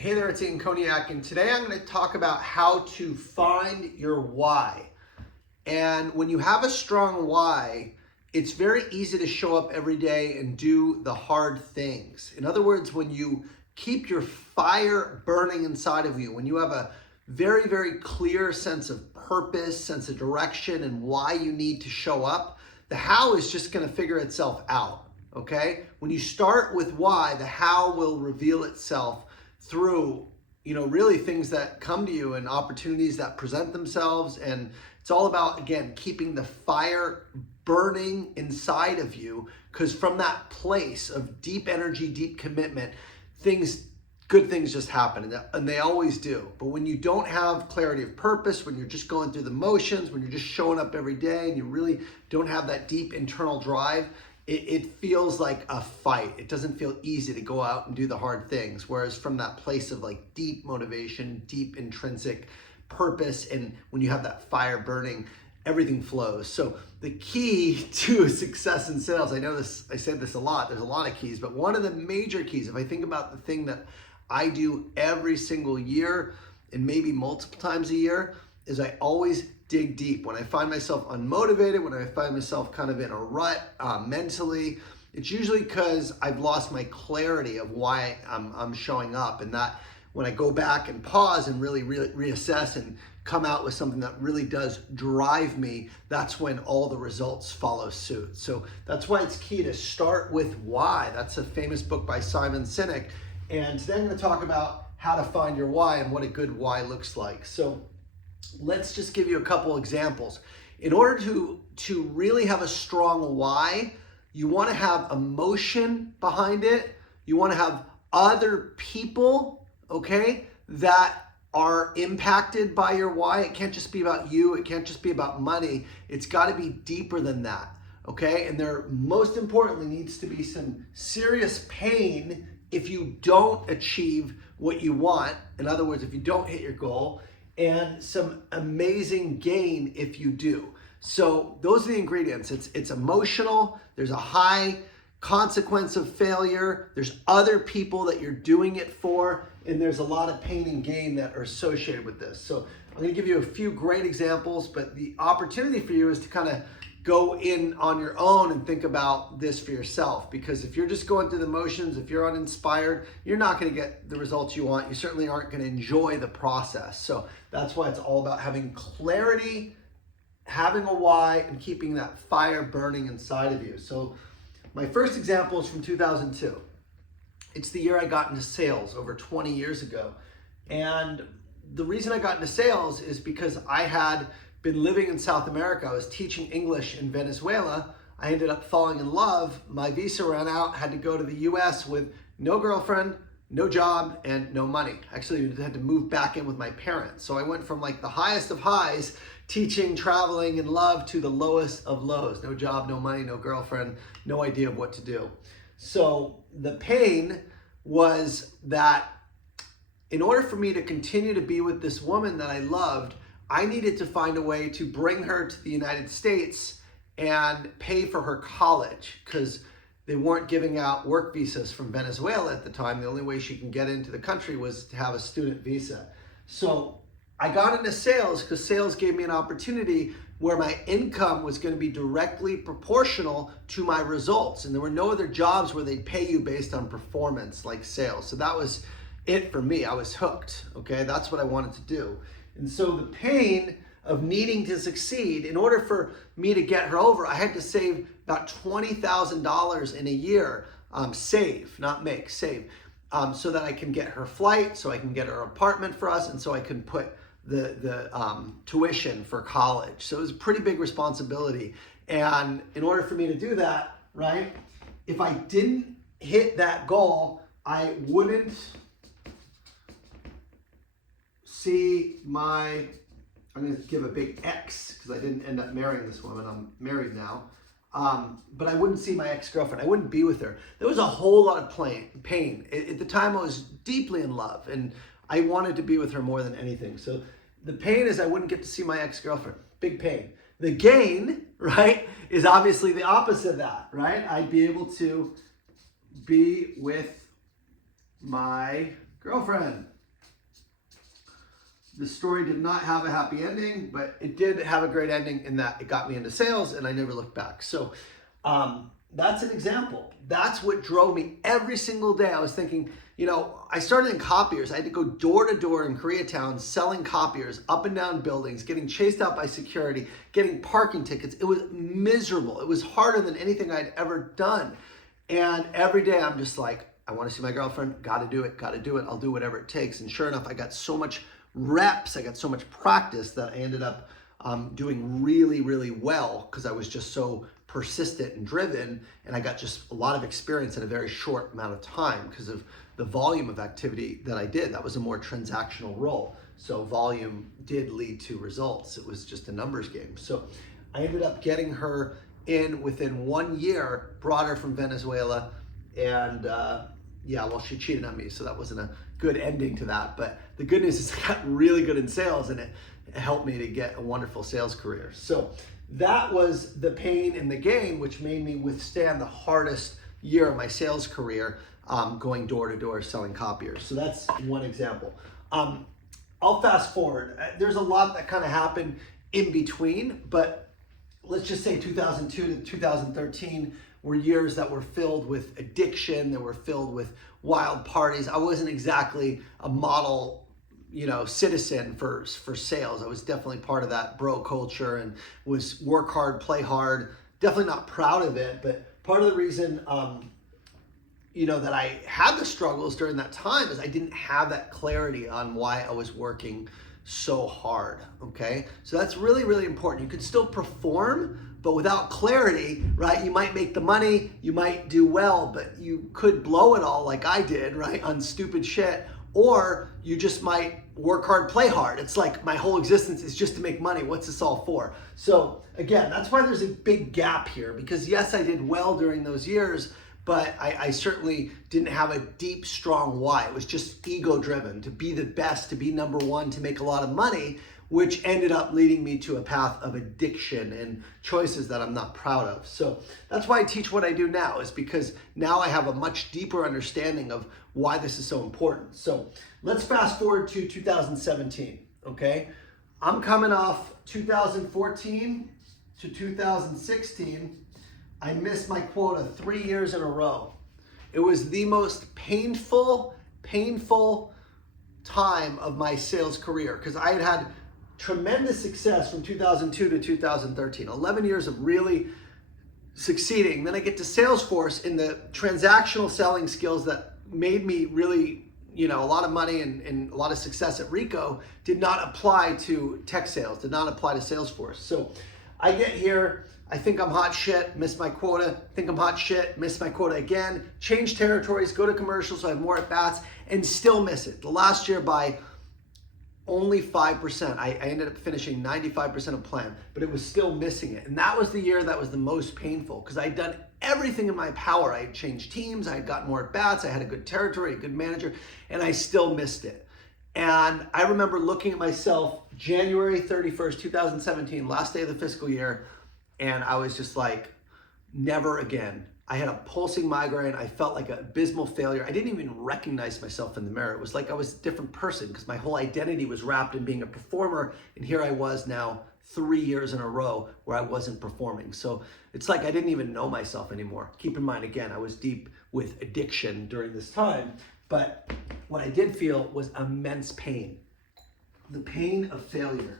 Hey there, it's Ian Koniak, and today I'm going to talk about how to find your why. And when you have a strong why, it's very easy to show up every day and do the hard things. In other words, when you keep your fire burning inside of you, when you have a very, very clear sense of purpose, sense of direction, and why you need to show up, the how is just going to figure itself out, okay? When you start with why, the how will reveal itself through, really things that come to you and opportunities that present themselves. And it's all about, again, keeping the fire burning inside of you, because from that place of deep energy, deep commitment, good things just happen, and they always do. But when you don't have clarity of purpose, when you're just going through the motions, when you're just showing up every day and you really don't have that deep internal drive, it feels like a fight. It doesn't feel easy to go out and do the hard things. Whereas from that place of like deep motivation, deep intrinsic purpose, and when you have that fire burning, everything flows. So the key to success in sales, I said this a lot, there's a lot of keys, but one of the major keys, if I think about the thing that I do every single year and maybe multiple times a year, is I always dig deep. When I find myself unmotivated, when I find myself kind of in a rut mentally, it's usually because I've lost my clarity of why I'm showing up. And that when I go back and pause and really reassess and come out with something that really does drive me, that's when all the results follow suit. So that's why it's key to start with why. That's a famous book by Simon Sinek. And today I'm going to talk about how to find your why and what a good why looks like. So let's just give you a couple examples. In order to really have a strong why, you want to have emotion behind it. You want to have other people, okay, that are impacted by your why. It can't just be about you. It can't just be about money. It's got to be deeper than that, okay? And there, most importantly, needs to be some serious pain if you don't achieve what you want. In other words, if you don't hit your goal, and some amazing gain if you do. So those are the ingredients. It's emotional. There's a high consequence of failure. There's other people that you're doing it for, and there's a lot of pain and gain that are associated with this. So I'm going to give you a few great examples, but the opportunity for you is to kind of go in on your own and think about this for yourself, because if you're just going through the motions, if you're uninspired, you're not going to get the results you want. You certainly aren't going to enjoy the process. So that's why it's all about having clarity, having a why, and keeping that fire burning inside of you. So my first example is from 2002. It's the year I got into sales over 20 years ago. And the reason I got into sales is because I had been living in South America. I was teaching English in Venezuela. I ended up falling in love. My visa ran out, had to go to the US with no girlfriend, no job, and no money. Actually, I had to move back in with my parents. So I went from like the highest of highs, teaching, traveling, and love, to the lowest of lows. No job, no money, no girlfriend, no idea of what to do. So the pain was that in order for me to continue to be with this woman that I loved, I needed to find a way to bring her to the United States and pay for her college, because they weren't giving out work visas from Venezuela at the time. The only way she can get into the country was to have a student visa. So I got into sales because sales gave me an opportunity where my income was going to be directly proportional to my results. And there were no other jobs where they'd pay you based on performance like sales. So that was it for me. I was hooked, okay? That's what I wanted to do. And so the pain of needing to succeed, in order for me to get her over, I had to save about $20,000 in a year, save, not make, save, so that I can get her flight, so I can get her apartment for us, and so I can put the tuition for college. So it was a pretty big responsibility. And in order for me to do that, right, if I didn't hit that goal, I wouldn't see I'm going to give a big X because I didn't end up marrying this woman. I'm married now. But I wouldn't see my ex-girlfriend. I wouldn't be with her. There was a whole lot of pain. At the time, I was deeply in love, and I wanted to be with her more than anything. So the pain is I wouldn't get to see my ex-girlfriend. Big pain. The gain, right, is obviously the opposite of that, right? I'd be able to be with my girlfriend. The story did not have a happy ending, but it did have a great ending in that it got me into sales and I never looked back. So that's an example. That's what drove me every single day. I was thinking, you know, I started in copiers. I had to go door to door in Koreatown selling copiers up and down buildings, getting chased out by security, getting parking tickets. It was miserable. It was harder than anything I'd ever done. And every day I'm just like, I want to see my girlfriend, got to do it, I'll do whatever it takes. And sure enough, I got so much reps, I got so much practice that I ended up doing really, really well because I was just so persistent and driven, and I got just a lot of experience in a very short amount of time because of the volume of activity that I did. That was a more transactional role. So volume did lead to results. It was just a numbers game. So I ended up getting her in within 1 year, brought her from Venezuela, and yeah, well, she cheated on me, so that wasn't a good ending to that. But the good news is I got really good in sales, and it helped me to get a wonderful sales career. So that was the pain in the gain, which made me withstand the hardest year of my sales career, going door to door selling copiers. So that's one example. I'll fast forward. There's a lot that kind of happened in between, but let's just say 2002 to 2013 were years that were filled with addiction, that were filled with wild parties. I wasn't exactly a model, you know, citizen for sales. I was definitely part of that bro culture and was work hard, play hard. Definitely not proud of it, but part of the reason, you know, that I had the struggles during that time is I didn't have that clarity on why I was working so hard, okay? So that's really, really important. You could still perform, but without clarity, right? You might make the money, you might do well, but you could blow it all like I did, right? On stupid shit, or you just might work hard, play hard. It's like my whole existence is just to make money. What's this all for? So again, that's why there's a big gap here, because yes, I did well during those years, but I certainly didn't have a deep, strong why. It was just ego-driven, to be the best, to be number one, to make a lot of money, which ended up leading me to a path of addiction and choices that I'm not proud of. So that's why I teach what I do now, is because now I have a much deeper understanding of why this is so important. So let's fast forward to 2017, okay? I'm coming off 2014 to 2016. I missed my quota 3 years in a row. It was the most painful time of my sales career, because I had had tremendous success from 2002 to 2013, 11 years of really succeeding. Then I get to Salesforce, in the transactional selling skills that made me really, you know, a lot of money and a lot of success at Rico did not apply to tech sales, did not apply to Salesforce. So I get here, I think I'm hot shit, miss my quota, think I'm hot shit, miss my quota again, change territories, go to commercials so I have more at-bats, and still miss it. The last year by only 5%. I ended up finishing 95% of plan, but it was still missing it. And that was the year that was the most painful, because I'd done everything in my power. I had changed teams, I had gotten more at-bats, I had a good territory, a good manager, and I still missed it. And I remember looking at myself January 31st, 2017, last day of the fiscal year, and I was just like, never again. I had a pulsing migraine. I felt like an abysmal failure. I didn't even recognize myself in the mirror. It was like I was a different person, because my whole identity was wrapped in being a performer. And here I was now 3 years in a row where I wasn't performing. So it's like I didn't even know myself anymore. Keep in mind, again, I was deep with addiction during this time. But what I did feel was immense pain. The pain of failure.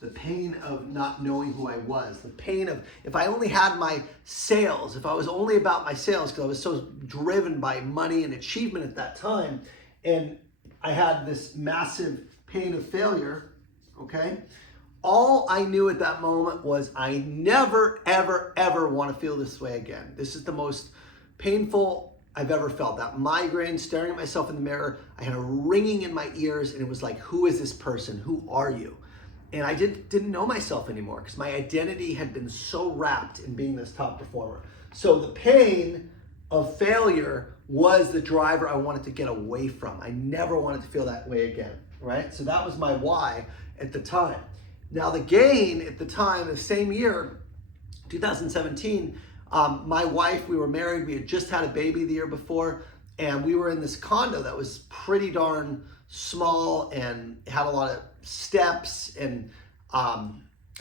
The pain of not knowing who I was, the pain of, if I only had my sales, if I was only about my sales, because I was so driven by money and achievement at that time, and I had this massive pain of failure, okay? All I knew at that moment was I never, ever, ever want to feel this way again. This is the most painful I've ever felt. That migraine, staring at myself in the mirror, I had a ringing in my ears, and it was like, who is this person? Who are you? And I didn't know myself anymore, because my identity had been so wrapped in being this top performer. So the pain of failure was the driver I wanted to get away from. I never wanted to feel that way again, right? So that was my why at the time. Now the gain at the time, the same year, 2017, my wife, we were married, we had just had a baby the year before, And we were in this condo that was pretty darn small and had a lot of steps. And I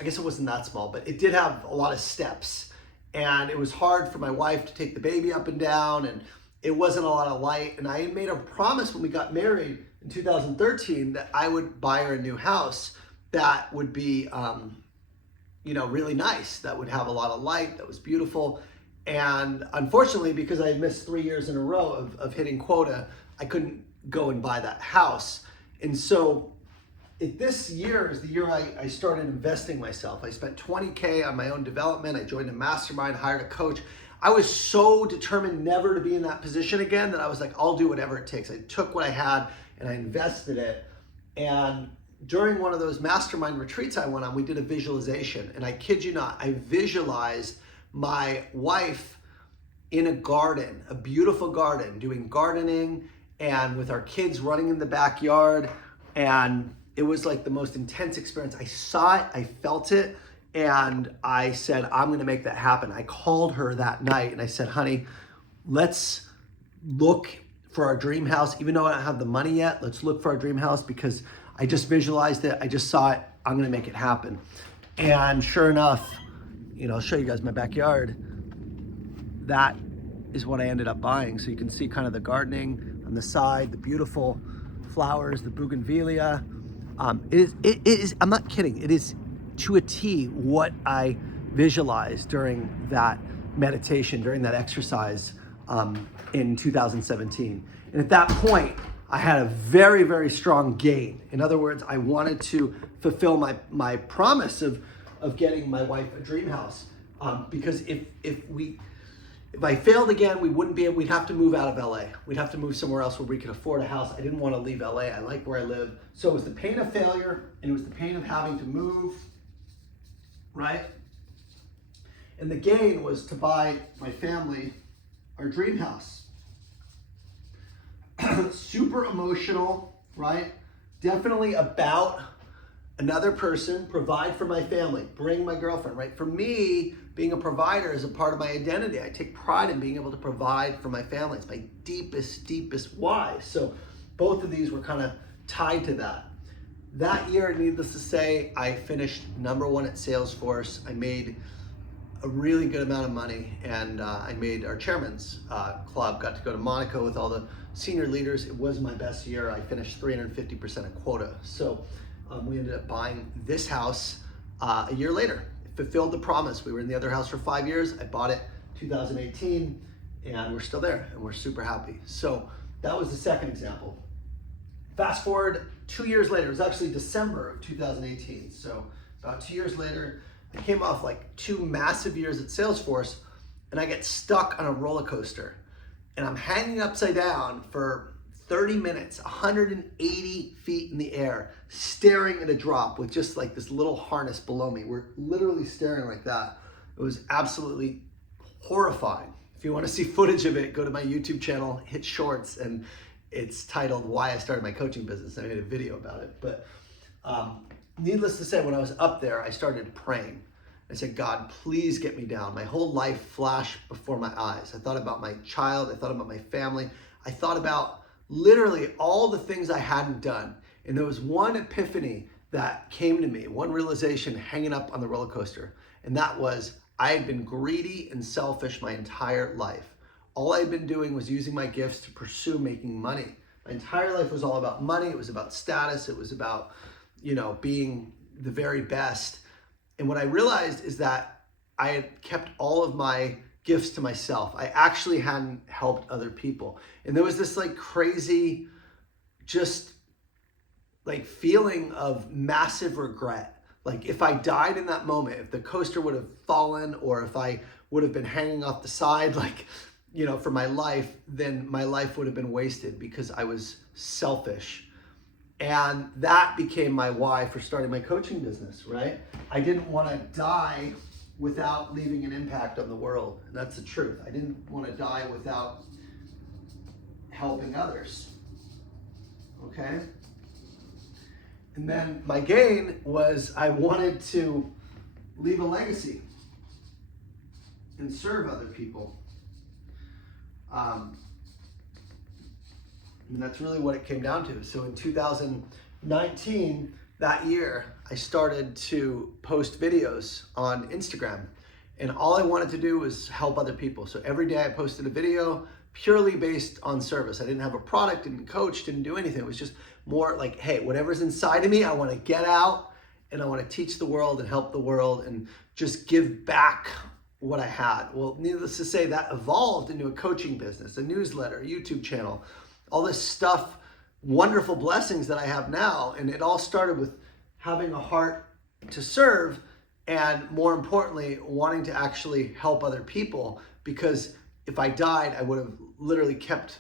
guess it wasn't that small, but it did have a lot of steps. And it was hard for my wife to take the baby up and down, and it wasn't a lot of light. And I had made a promise when we got married in 2013 that I would buy her a new house that would be, really nice, that would have a lot of light, that was beautiful. And unfortunately, because I had missed 3 years in a row of hitting quota, I couldn't go and buy that house. And so this year is the year I started investing myself. I spent $20K on my own development. I joined a mastermind, hired a coach. I was so determined never to be in that position again that I was like, I'll do whatever it takes. I took what I had and I invested it. And during one of those mastermind retreats I went on, we did a visualization. And I kid you not, I visualized my wife in a garden, a beautiful garden, doing gardening, and with our kids running in the backyard. And it was like the most intense experience. I saw it, I felt it, and I said, I'm gonna make that happen. I called her that night and I said, honey, let's look for our dream house. Even though I don't have the money yet, let's look for our dream house because I just visualized it, I just saw it, I'm gonna make it happen. And sure enough, I'll show you guys my backyard. That is what I ended up buying. So you can see kind of the gardening on the side, the beautiful flowers, the bougainvillea. It is, I'm not kidding, it is to a T what I visualized during that meditation, during that exercise in 2017. And at that point, I had a very, very strong gain. In other words, I wanted to fulfill my promise of getting my wife a dream house. Because if I failed again, we'd have to move out of LA. We'd have to move somewhere else where we could afford a house. I didn't want to leave LA. I like where I live. So it was the pain of failure and it was the pain of having to move, right? And the gain was to buy my family our dream house. Super emotional, right? Definitely about another person, provide for my family, bring my girlfriend, right? For me, being a provider is a part of my identity. I take pride in being able to provide for my family. It's my deepest, deepest why. So both of these were kind of tied to that. That year, needless to say, I finished #1 at Salesforce. I made a really good amount of money, and I made our chairman's club, got to go to Monaco with all the senior leaders. It was my best year. I finished 350% of quota. So we ended up buying this house a year later. It fulfilled the promise. We were in the other house for 5 years. I bought it 2018, and we're still there, and we're super happy. So that was the second example. Fast forward 2 years later, it was actually December of 2018. So about 2 years later, I came off like 2 massive years at Salesforce, and I get stuck on a roller coaster. And I'm hanging upside down for 30 minutes, 180 feet in the air, staring at a drop with just like this little harness below me. We're literally staring like that. It was absolutely horrifying. If you want to see footage of it, go to my YouTube channel, hit shorts, and it's titled Why I Started My Coaching Business. I made a video about it. But needless to say, when I was up there, I started praying. I said, God, please get me down. My whole life flashed before my eyes. I thought about my child. I thought about my family. I thought about literally all the things I hadn't done. And there was one epiphany that came to me, one realization hanging up on the roller coaster. And that was, I had been greedy and selfish my entire life. All I had been doing was using my gifts to pursue making money. My entire life was all about money. It was about status. It was about, being the very best. And what I realized is that I had kept all of my gifts to myself. I actually hadn't helped other people. And there was this like crazy, just like feeling of massive regret. Like if I died in that moment, if the coaster would have fallen, or if I would have been hanging off the side, for my life, then my life would have been wasted because I was selfish. And that became my why for starting my coaching business, right? I didn't want to die without leaving an impact on the world. And that's the truth. I didn't want to die without helping others, okay? And then my gain was I wanted to leave a legacy and serve other people. And that's really what it came down to. So in 2019, that year, I started to post videos on Instagram. And all I wanted to do was help other people. So every day I posted a video purely based on service. I didn't have a product, didn't coach, didn't do anything. It was just more like, hey, whatever's inside of me, I want to get out and I want to teach the world and help the world and just give back what I had. Well, needless to say, that evolved into a coaching business, a newsletter, a YouTube channel, all this stuff, wonderful blessings that I have now. And it all started with having a heart to serve and, more importantly, wanting to actually help other people, because if I died, I would have literally kept,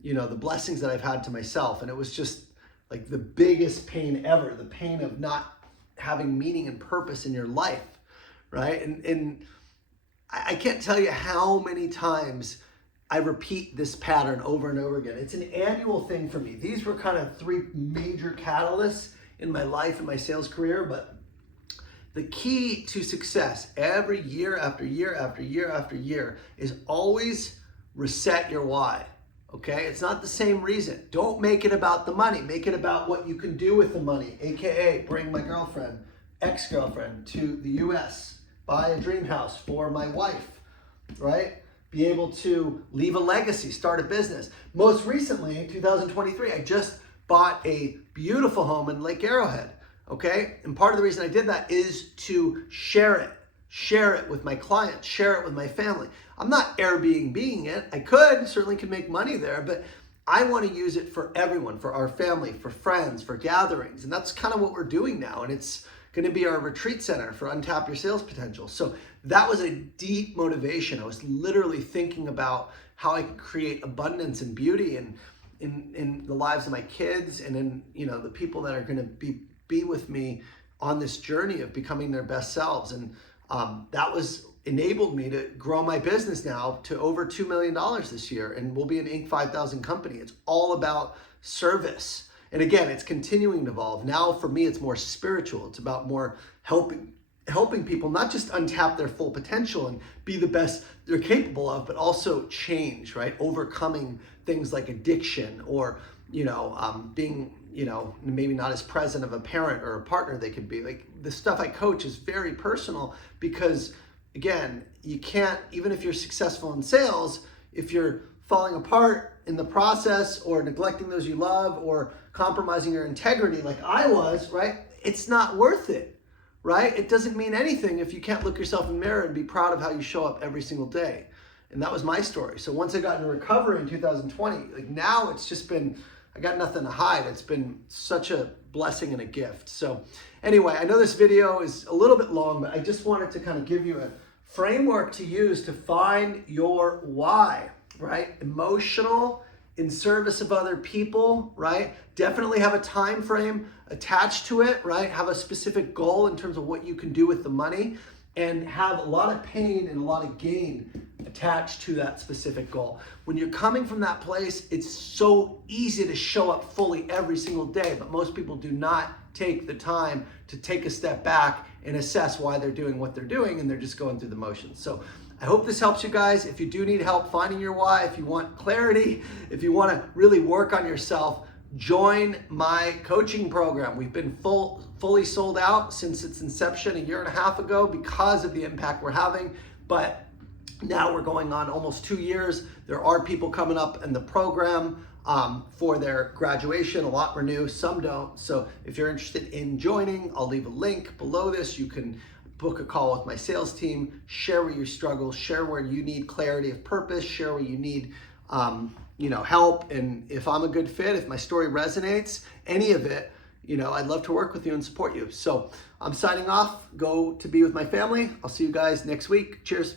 the blessings that I've had to myself. And it was just like the biggest pain ever, the pain of not having meaning and purpose in your life, right? And I can't tell you how many times I repeat this pattern over and over again. It's an annual thing for me. These were kind of three major catalysts in my life and my sales career, but the key to success every year after year after year after year is always reset your why, okay? It's not the same reason. Don't make it about the money. Make it about what you can do with the money, AKA bring my girlfriend, ex-girlfriend to the US, buy a dream house for my wife, right? Be able to leave a legacy, start a business. Most recently, in 2023, I just bought a beautiful home in Lake Arrowhead. Okay, and part of the reason I did that is to share it with my clients, share it with my family. I'm not Airbnb-ing it. I certainly could make money there, but I want to use it for everyone, for our family, for friends, for gatherings. And that's kind of what we're doing now. And it's going to be our retreat center for Untap Your Sales Potential. So that was a deep motivation. I was literally thinking about how I could create abundance and beauty in the lives of my kids and in, the people that are going to be with me on this journey of becoming their best selves. And that was enabled me to grow my business now to over $2 million this year. And we'll be an Inc. 5000 company. It's all about service. And again, it's continuing to evolve. Now for me, it's more spiritual. It's about more helping people not just untap their full potential and be the best they're capable of, but also change, right? Overcoming things like addiction or, being, maybe not as present of a parent or a partner they could be. Like, the stuff I coach is very personal because, again, you can't, even if you're successful in sales, if you're falling apart in the process or neglecting those you love or compromising your integrity like I was, right? It's not worth it, right? It doesn't mean anything if you can't look yourself in the mirror and be proud of how you show up every single day. And that was my story. So once I got into recovery in 2020, like now it's just been, I got nothing to hide. It's been such a blessing and a gift. So anyway, I know this video is a little bit long, but I just wanted to kind of give you a framework to use to find your why, right? Emotional, in service of other people, right? Definitely have a time frame attached to it, right? Have a specific goal in terms of what you can do with the money, and have a lot of pain and a lot of gain attached to that specific goal. When you're coming from that place, it's so easy to show up fully every single day, but most people do not take the time to take a step back and assess why they're doing what they're doing, and they're just going through the motions. So I hope this helps you guys. If you do need help finding your why, if you want clarity, if you want to really work on yourself, join my coaching program. We've been fully sold out since its inception a year and a half ago because of the impact we're having, but now we're going on almost 2 years. There are people coming up in the program for their graduation. A lot renew, some don't. So if you're interested in joining, I'll leave a link below this. You can book a call with my sales team, share where you struggle, share where you need clarity of purpose, share where you need help. And if I'm a good fit, if my story resonates, any of it, I'd love to work with you and support you. So I'm signing off. Go to be with my family. I'll see you guys next week. Cheers.